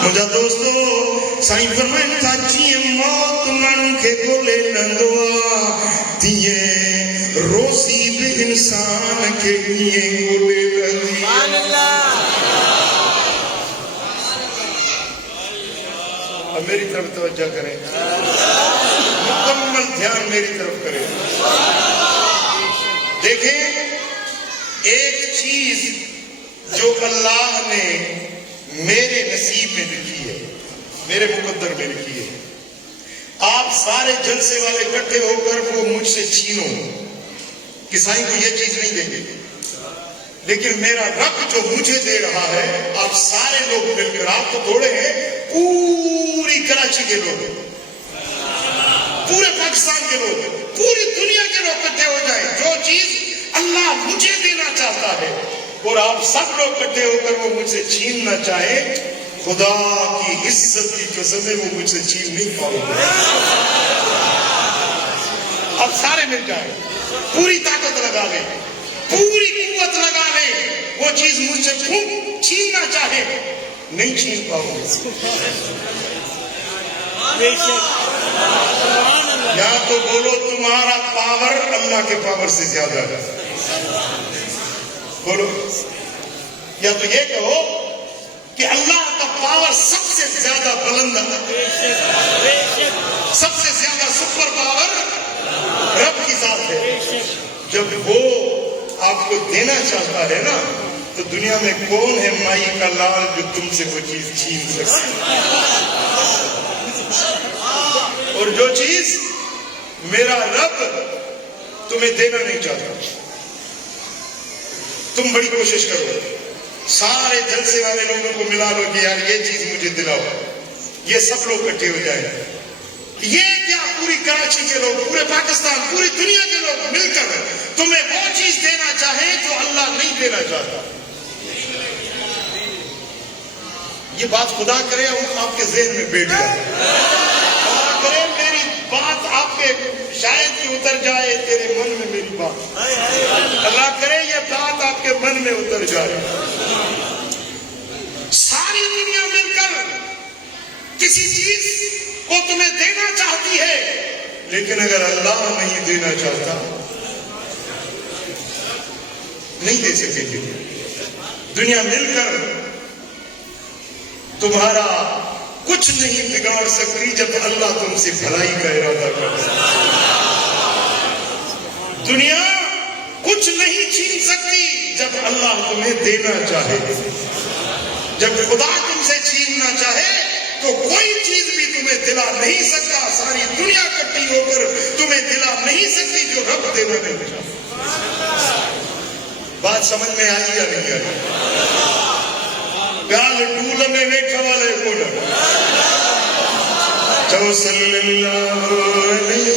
مجھا دوستو سائیں فرمائن تھا چیئے موت من کے گولے نندوا، تیئے روزی بھی انسان کے لیے گولے لگی۔ اب میری طرف توجہ کریں، مکمل دھیان میری طرف کریں۔ دیکھیں، ایک چیز جو اللہ نے میرے نصیب میں لکھی ہے، میرے مقدر میں لکھی ہے، آپ سارے جلسے والے اکٹھے ہو کر وہ مجھ سے چھینو، کسائی کو یہ چیز نہیں دیں گے، لیکن میرا رب جو مجھے دے رہا ہے، آپ سارے لوگ مل کر، آپ تو تھوڑے ہیں، پوری کراچی کے لوگ، پورے پاکستان کے لوگ، پوری دنیا کے لوگ اکٹھے ہو جائیں، جو چیز اللہ مجھے دینا چاہتا ہے اور آپ سب لوگ اکٹھے ہو کر وہ مجھ سے چھیننا چاہیں، خدا کی عزت کی قسم ہے وہ مجھ سے چھین نہیں پاؤ گے۔ اب سارے مل جائیں، پوری طاقت لگا لیں، پوری قوت لگا لیں، وہ چیز مجھ سے چھیننا چاہے نہیں چھین پاؤ گے۔ یا تو بولو تمہارا پاور اللہ کے پاور سے زیادہ ہے، بولو، یا تو یہ کہو کہ اللہ کا پاور سب سے زیادہ بلند ہے، سب سے زیادہ سپر پاور رب کی ذات ہے۔ جب وہ آپ کو دینا چاہتا ہے نا، تو دنیا میں کون ہے مائی کا لال جو تم سے وہ چیز چھین سکے؟ اور جو چیز میرا رب تمہیں دینا نہیں چاہتا، تم بڑی کوشش کرو، سارے جلسے والے لوگوں کو ملا لو کہ یار یہ چیز مجھے دلاؤ، یہ سب لوگ اکٹھے ہو جائیں. یہ کیا پوری کراچی کے لوگ، پورے پاکستان، پوری دنیا کے لوگ مل کر تمہیں وہ چیز دینا چاہیں جو اللہ نہیں دینا چاہتا. یہ بات خدا کرے آپ کے ذہن میں بیٹھ جائے، خدا کرے میری بات آپ کے شاید کہ اتر جائے تیرے من میں میری بات، اللہ کرے یہ بات آپ کے من میں اتر جائے. ساری دنیا مل کر کسی چیز کو تمہیں دینا چاہتی ہے، لیکن اگر اللہ نہیں دینا چاہتا نہیں دے سکے گی. دنیا مل کر تمہارا کچھ نہیں بگاڑ سکتی جب اللہ تم سے بھلائی کا ارادہ کرتا. دنیا کچھ نہیں چھین سکتی جب اللہ تمہیں دینا چاہے. جب خدا تم سے چھیننا چاہے تو کوئی چیز بھی تمہیں دلا نہیں سکتا. ساری دنیا اکٹھی ہو کر تمہیں دلا نہیں سکتی جو رب دینا نہیں چاہتا. بات سمجھ میں آئی یا نہیں آئی؟ گال ڈول میں ویٹھا والے کو چو صلی اللہ علیہ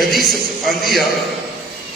حدیث آندی آ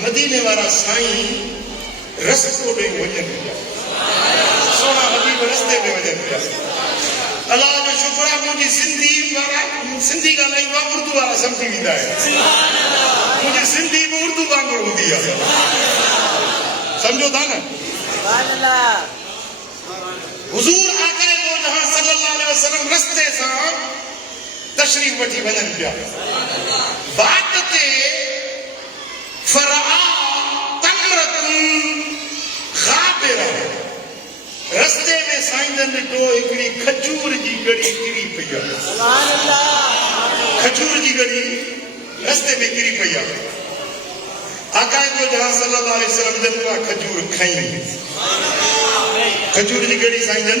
مدینے والا سائیں رستو ڏے وڃن پيا. سونا حبيب رستے میں وڃن پيا. اللہ جو شکر ہے مجھے سندھی ڳالهائي اردو والا سمجھی ويندا آهن. مجھے سندھی میں اردو وانگر ہوندي آهي. سمجھو تھا نا؟ حضور آقا جہاں صلی اللہ علیہ وسلم رستے سے تشریف وٹھی وڃن پيا. بات تے فرعا تمرتن غابرہ رستے میں سائنجن ڈٹو ہکڑی کھجور جی گڑی کری پئی. کھجور جی گڑی رستے میں کری پئی. آقا جو جہاں صلی اللہ علیہ وسلم جن کا کھجور کھائیں، کھجور جی گڑی سائنجن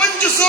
500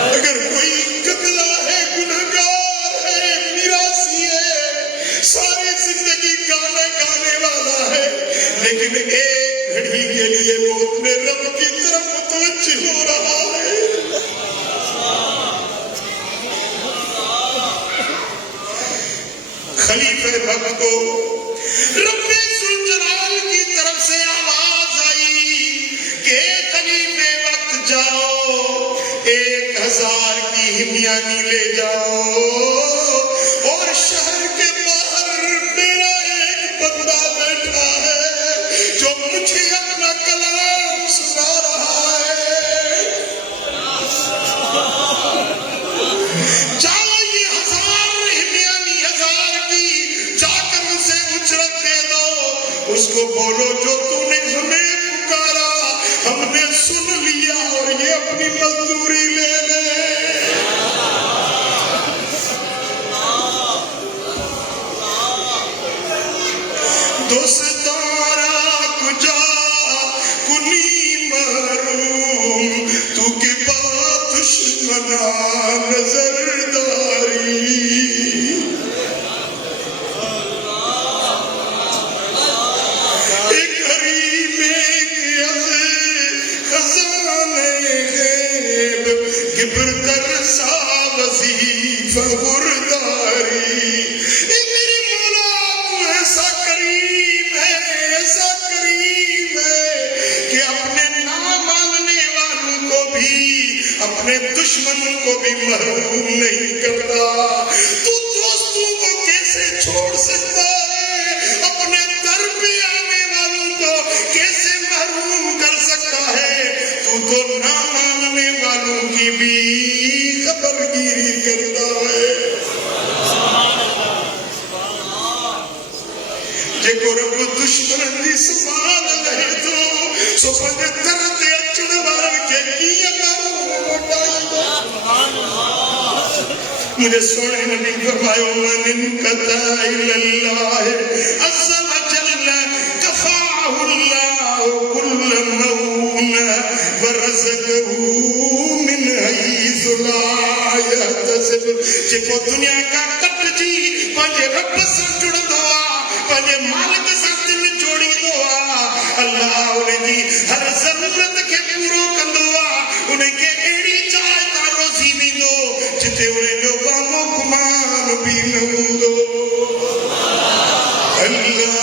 اگر کوئی قتلہ ہے، گنہگار ہے، میراثی ہے، ساری زندگی گانے گانے والا ہے، لیکن ایک گھڑی کے لیے وہ اپنے رب کی طرف متوجہ ہو رہا ہے، خلیفہ وقت کو رب ذوالجلال کی طرف سے آواز آئی کہ خلیفہ وقت جاؤ، 1000 کی ہمیانی لے جاؤ، اور شہر کے باہر میرا ایک بندہ بیٹھا ہے جو مجھے اپنا کلام سنا رہا ہے، جاؤ یہ 1000 ہمیانی 1000 کی جا کر اسے اجرت دے دو، اس کو بولو جو تو نے ہمیں پکارا ہم نے سن لیا اور یہ اپنی مزدوری لے لے۔ دوستارا کجا کنی محروم تو کے بعد دشمنا نظرداری، ایک حریم ایک خزانے غیب کبر ترسا وظیفہ برداری، اے میرے مولا تو ایسا کریم ہے، ایسا کریم ہے کہ اپنے نہ ماننے والوں کو بھی، اپنے دشمنوں کو بھی محروم نہیں کرتا، تو دوستوں کو کیسے چھوڑ سکتا ہے، اپنے در پہ آنے والوں کو کیسے محروم کر سکتا ہے، تو نہ ماننے والوں کی بھی خبر گیری کرتا ہے۔ جے کو رب دشمن دی سنبھال لے تو سو پنج درد اچڑ مار کے کی محروم اٹھائی دو۔ مجھے سونے نبی فرمایا من انقطع الی اللہ عز وجل کفاہ اللہ کل مون ورزقہ من حیث لا یحتسب، جیکو دنیا کا کٹ جی پنجے رب سے جڑ دوا، پنجے مالک ساتھ میں جوڑی دوا، اللہ انہیں دی ہر ضرورت کے پورو کندوا، انہیں کے ایڑی چاہے تا روزی بھی دو جتے انہیں لوگوں گمان بھی نہ دو۔ اللہ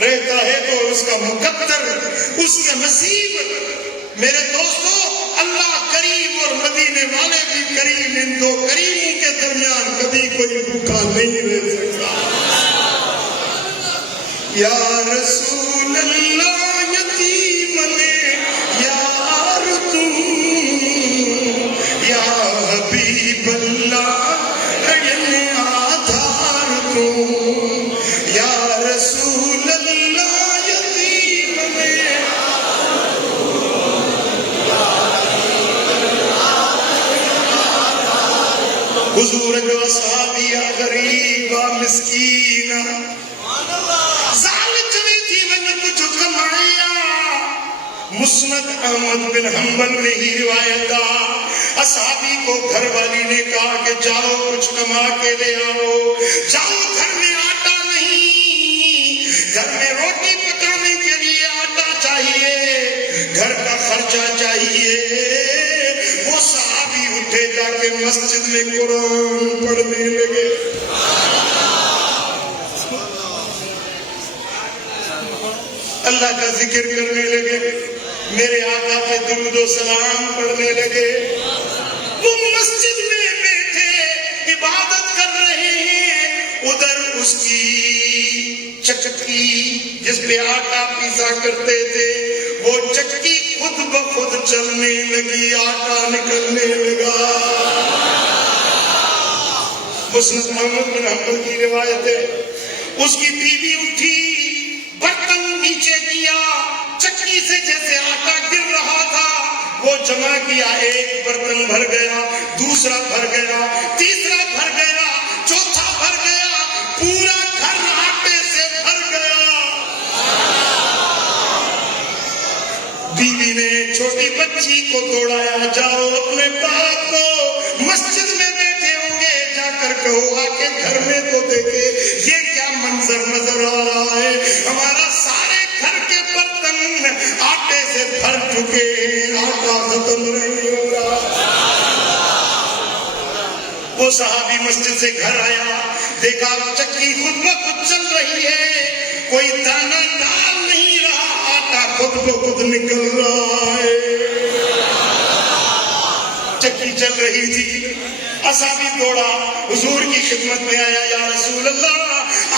رہتا ہے تو اس کا مقدر، اس کا نصیب، میرے دوستو اللہ کریم اور مدینے والے بھی کریم، ان دو کریموں کے درمیان کبھی کوئی بھوکا نہیں رہ سکتا۔ یا رسول اللہ یتیمن یار تم، یا حبیب اللہ علم آدھار تم، یا رسول اللہ یتیمن حضور جو اصحابی غریب مسکین مسند احمد بن حنبل میں ہی روایت اصحابی کو گھر والی نے کہا کہ جاؤ کچھ کما کے لے آؤ، جاؤ گھر میں آٹا نہیں، گھر میں روٹی پکانے کے لیے آٹا چاہیے، گھر کا خرچہ چاہیے۔ وہ صحابی اٹھے جا کے مسجد میں قرآن پڑھنے لگے. اللہ کا ذکر کرنے لگے, میرے آقا کے درود و سلام پڑھنے لگے. وہ مسجد میں بیٹھے عبادت کر رہے ہیں, ادھر اس کی چکی جس پہ آٹا پیسا کرتے تھے وہ چکی خود بخود چلنے لگی, آٹا نکلنے لگا. مسند محمد بن حنبل کی روایت ہے, اس کی بیوی اٹھی, برتن نیچے کیا, چکی سے جیسے آٹا گر رہا تھا وہ جمع کیا, ایک برتن بھر گیا, دوسرا بھر گیا, تیسرا بھر گیا, چوتھا بھر گیا, پورا گھر آٹے سے بھر گیا. بیوی نے چھوٹی بچی کو دوڑایا, جاؤ اپنے باپ کو, مسجد میں بیٹھے ہوں گے, جا کر کہو آ کے گھر میں تو دیکھے یہ کیا منظر نظر آ رہا ہے, ہمارا سارے گھر کے برتن آٹے سے بھر چکے ہیں, آٹا ختم نہیں ہو رہا. وہ صحابی مسجد سے گھر آیا, دیکھا چکی خود بخود چل رہی ہے, کوئی دانہ ڈال نہیں رہا, آٹا خود بخود نکل رہا ہے. چکی چل رہی تھی, اصحابی دوڑا, حضور کی خدمت میں آیا, یا رسول اللہ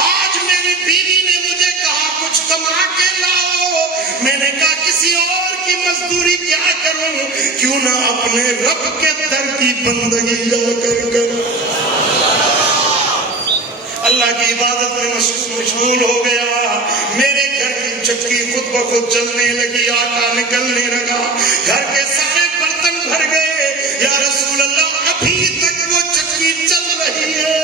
آج میری بیوی نے مجھے کہا کچھ کما کے لاؤ, میں نے کہا کسی اور کی مزدوری کیا کروں, کیوں نہ اپنے رب کے در کی بندگی جا کر کروں. اللہ کی عبادت میں مشغول ہو گیا, میرے گھر کی چکی خود بخود چلنے لگی, آٹا نکلنے لگا, گھر کے سارے برتن بھر گئے. یا رسول اللہ ابھی تک وہ چکی چل رہی ہے.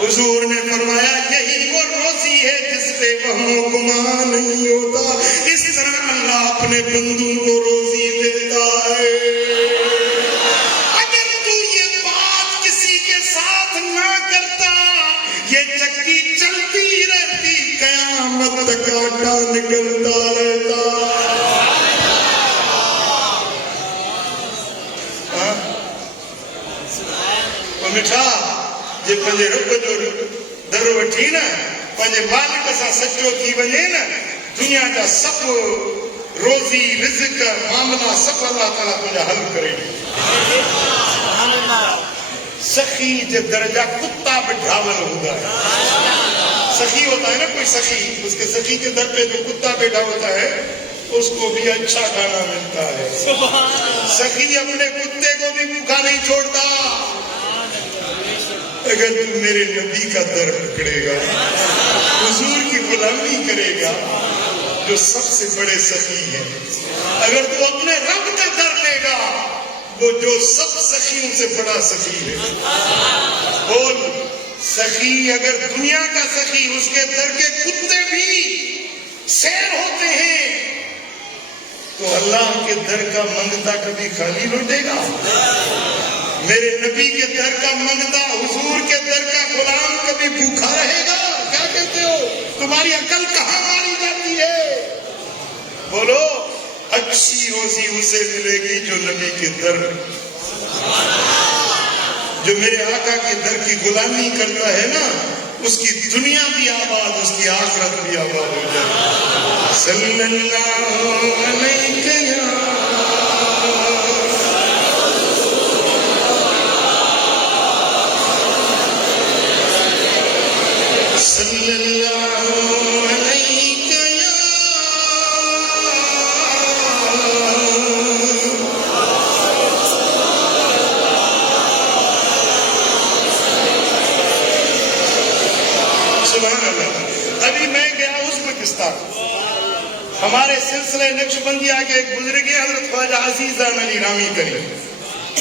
حضور نے فرمایا یہی وہ روزی ہے جس پہ وہم و گمان نہیں ہوتا, اس طرح اللہ اپنے بندوں کو روزی دیتا ہے. اگر تو یہ بات کسی کے ساتھ نہ کرتا, یہ چکی چلتی رہتی, قیامت تک آٹا نکلتا رہتا. مٹھا جے پنجے رب جو در وٹھی نا, پنجے مالک سا سچو تھی وجے نا, دنیا کا سب روزی رزق معاملہ سب اللہ تعالیٰ تجھا حل کرے. سخی جے درجہ کتا بٹھاول ہوتا ہے, سخی ہوتا ہے نا کوئی سخی, اس کے سخی کے در پہ جو کتا بیٹھا ہوتا ہے اس کو بھی اچھا کھانا ملتا ہے. سخی اپنے کتے کو بھی بھوکا نہیں چھوڑتا. اگر تو میرے نبی کا در پکڑے گا, حضور کی غلامی کرے گا جو سب سے بڑے سخی ہیں, اگر تو اپنے رب کا در لے گا وہ جو سب سخیوں سے بڑا سخی ہے. بول سخی, اگر دنیا کا سخی اس کے در کے کتے بھی سیر ہوتے ہیں تو اللہ کے در کا منگتا کبھی خالی لوٹے گا؟ میرے نبی کے در کا منگتا, حضور کے در کا غلام کبھی بھوکا رہے گا؟ کیا کہتے ہو, تمہاری عقل کہاں ماری جاتی ہے؟ بولو اچھی روزی اسے ملے گی جو نبی کے در, جو میرے آقا کے در کی غلامی کرتا ہے نا, اس کی دنیا بھی آباد, اس کی آخرت بھی آباد ہو جائے. صلی اللہ علیہ یا صلی اللہ علیہ یا سبحان اللہ. ابھی میں گیا ازبکستان, ہمارے سلسلے نقشبندی آگے ایک بزرگ حضرت خواجہ عزیزان علی رامی کریم,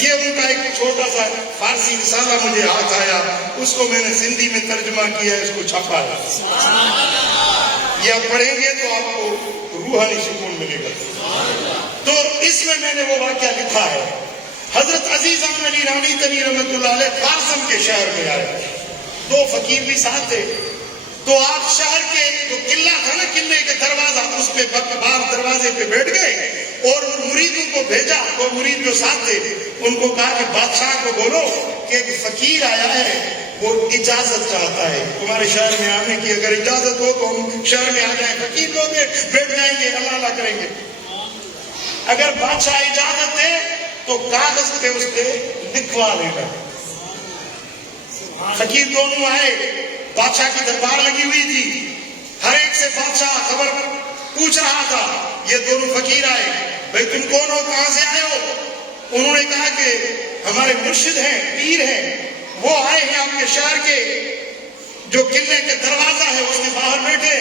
یہ ان کا ایک چھوٹا سا فارسی رسالہ مجھے ہاتھ آیا, اس کو میں نے سندھی میں ترجمہ کیا, اس کو چھاپا ہے. یہ آپ پڑھیں گے تو آپ کو روحانی سکون ملے گا. تو اس میں نے وہ واقعہ لکھا ہے. حضرت عزیزان علی رامی تنی رحمت اللہ علیہ فارسم کے شہر میں آئے, دو فقیر بھی ساتھ تھے. تو آپ شہر کے جو قلعہ تھا نا, قلعے کے دروازہ, اس پہ باہر دروازے پہ بیٹھ گئے اور مرید مریدوں کو بھیجا، وہ مرید جو ساتھ تھے ان کو کہا کہ بادشاہ کو بولو کہ ایک فقیر آیا ہے، وہ اجازت چاہتا ہے تمہارے شہر میں آنے کی، اگر اجازت ہو تو ہم شہر میں آ جائیں۔ فقیر لوگ بیٹھ جائیں گے، اللہ اللہ کریں گے۔ اگر بادشاہ اجازت دے تو کاغذ پہ اس پہ لکھوا لینا۔ فقیر دونوں آئے، بادشاہ کی دربار لگی ہوئی تھی، ہر ایک سے بادشاہ خبر پوچھ رہا تھا۔ یہ دونوں فقیر آئے، بھئی تم کون ہو، کہاں سے آئے ہو؟ انہوں نے کہا کہ ہمارے مرشد ہیں، پیر ہیں، وہ آئے ہیں آپ کے شہر کے جو قلعے کے دروازہ ہے اس کے باہر بیٹھے۔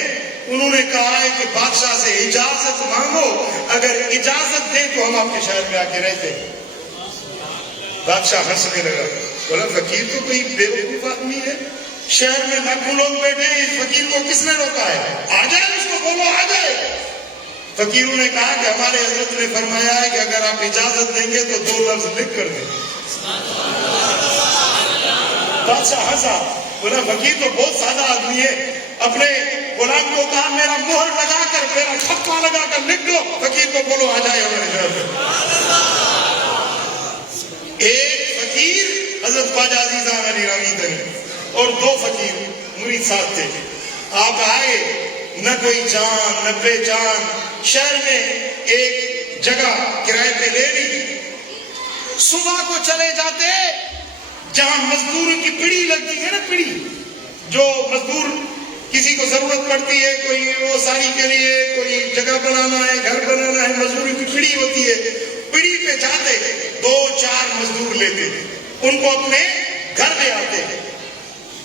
انہوں نے کہا ہے کہ بادشاہ سے اجازت مانگو، اگر اجازت دیں تو ہم آپ کے شہر میں آ کے رہتے۔ بادشاہ ہنسنے لگا، بولا فقیر تو کوئی بے وقوف آدمی ہے، شہر میں لاکھوں لوگ بیٹھے ہیں، اس فقیر کو کس نے روکا ہے؟ آ جائے، اس کو بولو آ جائے۔ فقیروں نے کہا کہ ہمارے حضرت نے فرمایا ہے کہ اگر آپ اجازت دیں گے تو 2 لفظ لکھ کر دیں۔ بادشاہ ہنسا، بولا فقیر تو بہت سادہ آدمی ہے، اپنے غلام کو کہا میرا مہر لگا کر، میرا ٹھپا لگا کر لکھ دو، فقیر کو بولو آ جائے ہمارے شہر میں۔ ایک فقیر حضرت خواجہ عزیزان علی رامی تنی اور 2 فقیر مرید ساتھ تھے۔ آپ آئے، نہ کوئی جان نہ بے جان، شہر میں ایک جگہ کرائے پہ لے لی۔ صبح کو چلے جاتے جہاں مزدوروں کی پڑی لگتی ہے نا، پڑی جو مزدور کسی کو ضرورت پڑتی ہے، کوئی وہ ساری کے لیے کوئی جگہ بنانا ہے، گھر بنانا ہے، مزدوروں کی پڑی ہوتی ہے، پڑی پہ جاتے 2-4 مزدور لیتے، ان کو اپنے گھر لے آتے،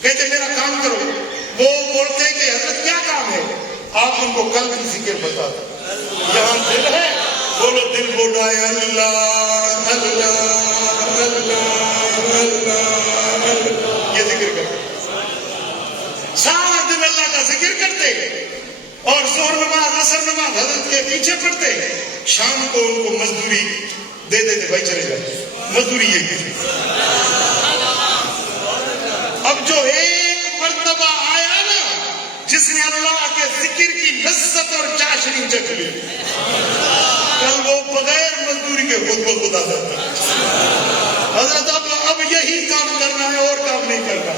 کہتے میرا کام کرو۔ وہ بولتے کہ حضرت کیا کام ہے؟ آپ ان کو قلب کی ذکر بتا دو، یہاں دل ہے، بولو دل بول رہا ہے اللہ اللہ اللہ اللہ، یہ ذکر کرو، سارا دن اللہ کا ذکر کرتے اور ظہر نماز عصر نماز حضرت کے پیچھے پڑھتے۔ شام کو ان کو مزدوری دے دیتے، بھائی چلے جائے، مزدوری یہ کی۔ اب جو ایک مرتبہ آیا نا جس نے اللہ کے ذکر کی لذت اور چاشنی چکھ لی، کل وہ بغیر مزدوری کے خود بخود آ جاتا۔ حضرت اب یہی کام کرنا ہے اور کام نہیں کرنا۔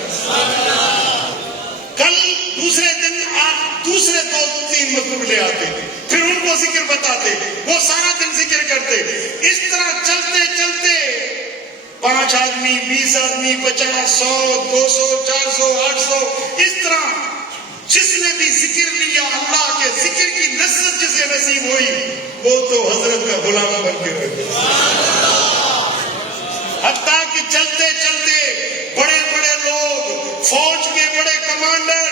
کل دوسرے دن آپ دوسرے 2-3 مزدور لے آتے، پھر ان کو ذکر بتاتے، وہ سارا دن ذکر کرتے۔ اس طرح چلتے چلتے 5 آدمی، 20 آدمی، 50، 100، 200، 400، 800، اس طرح جس نے بھی ذکر لیا، اللہ کے ذکر کی لذت جسے نصیب ہوئی، وہ تو حضرت کا غلام بن کے رہ گیا۔ حتیٰ کہ چلتے چلتے بڑے بڑے لوگ، فوج کے بڑے کمانڈر،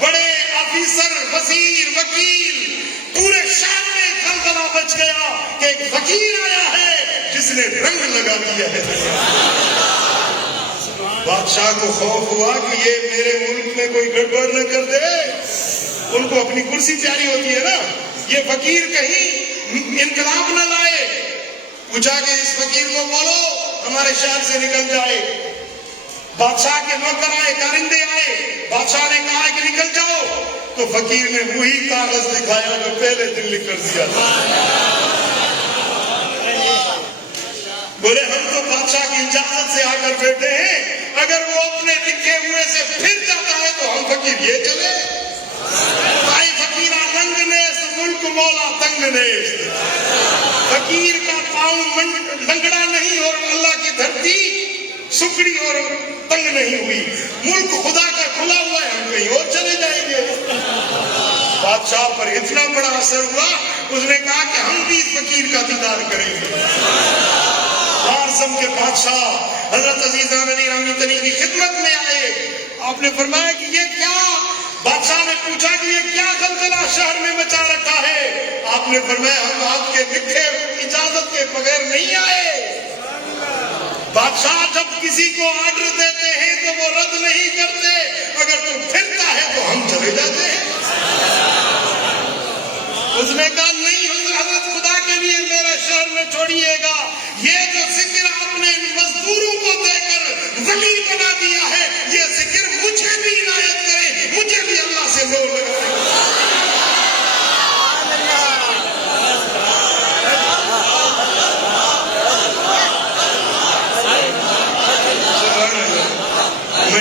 بڑے آفیسر، وزیر، وکیل، پورے شہر میں غلغلہ بچ گیا کہ ایک فقیر آیا ہے جس نے رنگ لگا دیا ہے۔ بادشاہ کو خوف ہوا کہ یہ میرے ملک میں کوئی گڑبڑ نہ کر دے، ان کو اپنی کرسی پیاری ہوتی ہے نا، یہ فقیر کہیں انقلاب نہ لائے۔ پوچھا کہ اس فقیر کو بولو ہمارے شہر سے نکل جائے۔ بادشاہ کے نوکر آئے، کارندے آئے، بادشاہ نے کہا کہ نکل جاؤ، تو فقیر نے وہی کاغذ دکھایا جو پہلے دن لکھ کر دیا تھا۔ بولے ہم تو بادشاہ کی اجازت سے آ کر بیٹھے ہیں، اگر وہ اپنے لکھے ہوئے سے پھر جاتا ہے تو ہم فقیر یہ چلے۔ بھائی فقیرہ رنگ نیست ملک مولا تنگ نیست، فقیر کا پاؤں لنگڑا نہیں اور اللہ کی دھرتی سکڑی اور تنگ نہیں ہوئی، ملک خدا کا کھلا ہوا ہے، ہم کہیں اور چلے جائیں گے۔ بادشاہ پر اتنا بڑا اثر ہوا، اس نے کہا کہ ہم بھی اس فقیر کا دیدار کریں گے۔ عاصم کے بادشاہ حضرت عزیزان علی رامی تنی کی خدمت میں آئے، آپ نے فرمایا کہ یہ کیا؟ بادشاہ نے پوچھا کہ یہ کیا غلغلہ شہر میں مچا رکھا ہے؟ آپ نے فرمایا ہم آپ کے لکھے اجازت کے بغیر نہیں آئے۔ بادشاہ جب کسی کو آرڈر دیتے ہیں تو وہ رد نہیں کرتے، اگر تو پھرتا ہے تو ہم چلے جاتے ہیں۔ اس نے کہا نہیں حضرت خدا کے لیے میرے شہر میں چھوڑیے گا، یہ جو ذکر آپ نے مزدوروں کو دے کر ولی بنا دیا ہے، یہ ذکر مجھے بھی عنایت کرے، مجھے بھی اللہ سے زور لگائے۔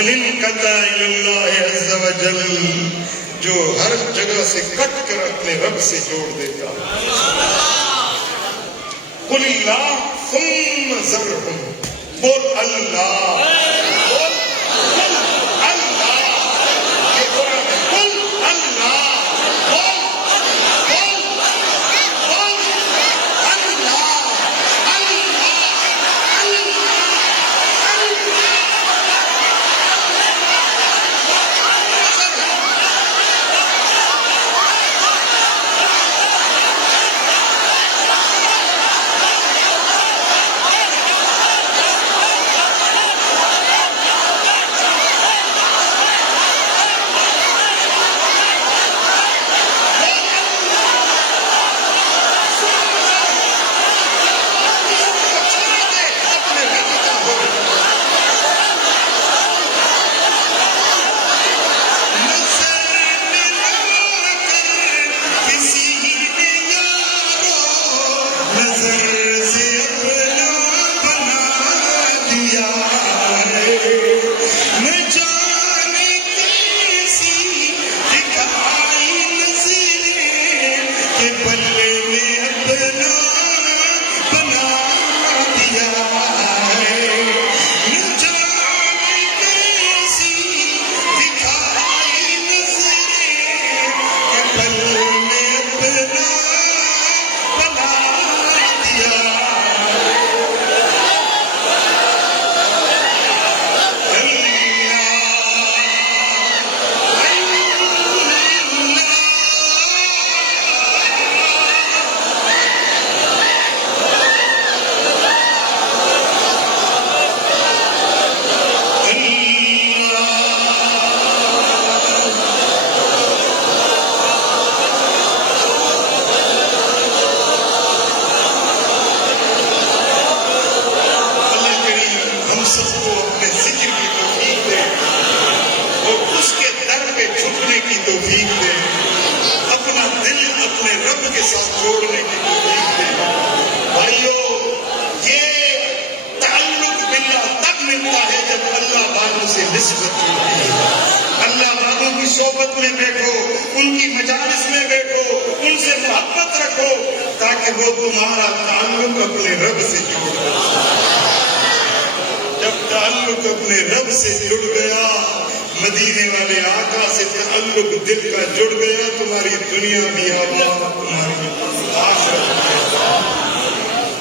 من انقطع الی اللہ عز وجل، جو ہر جگہ سے کٹ کر اپنے رب سے جوڑ دیتا. قل اللہ ثم ذرہم، بول اللہ، بول اللہ، یہ قرآن ہے، قل اللہ، بول اللہ والوں کی صحبت میں بیٹھو، ان کی مجالس میں بیٹھو، ان سے محبت رکھو تاکہ وہ تمہارا تعلق اپنے رب سے جڑ جائے. جب تعلق اپنے رب سے جڑ گیا، مدینے والے آقا سے تعلق دل کا جڑ گیا، تمہاری دنیا بھی آباد، تمہاری آخرت بھی آباد.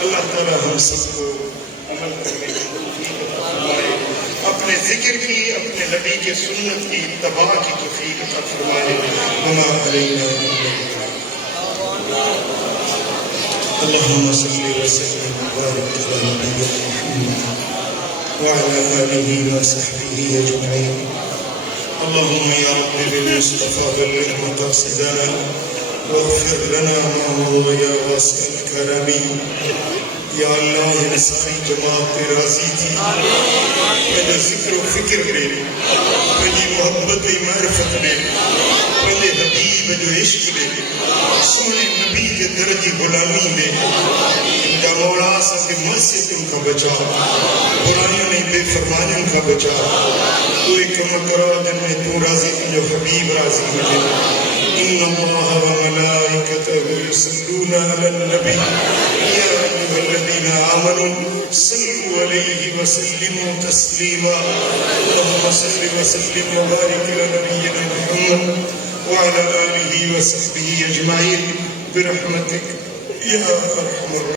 اللہ تعالی ہم سب کو عمل کرنے کی توفیق عطا فرمائے، اپنے ذکر کی، اپنے نبی کے سنت کی اتباع کی توفیق عطا فرمائے. وما علینا اللهم صل وسلم وبارك على نبينا محمد وعلى آله وصحبه أجمعين. اللهم يا رب بالمصطفى بلغ مقاصدنا واغفر لنا ما هو يا واسع الكرم. یا اللہ یہ ساری جماعت راضی تھی، پہلے ذکر و فکر میں، پہلی محبت معرفت میں، پہلے حبیب جو عشق میں، سونے نبی کے درجی غلامی میں. یا مولا سب مسجد ان کا بچا، برائیوں نے بے فرمانیوں کا بچا. کوئی کم کرو جن میں تو راضی تھی، جو حبیب راضی ہوئے. ان اللہ و ملائکتہ یصلون علی النبی یا ایھا الذین آمنوا صلوا علیہ وسلموا تسلیما. اللهم صل وسلم وبارك على نبينا محمد وعلى آله وصحبه أجمعين برحمتك يا أرحم الراحمين.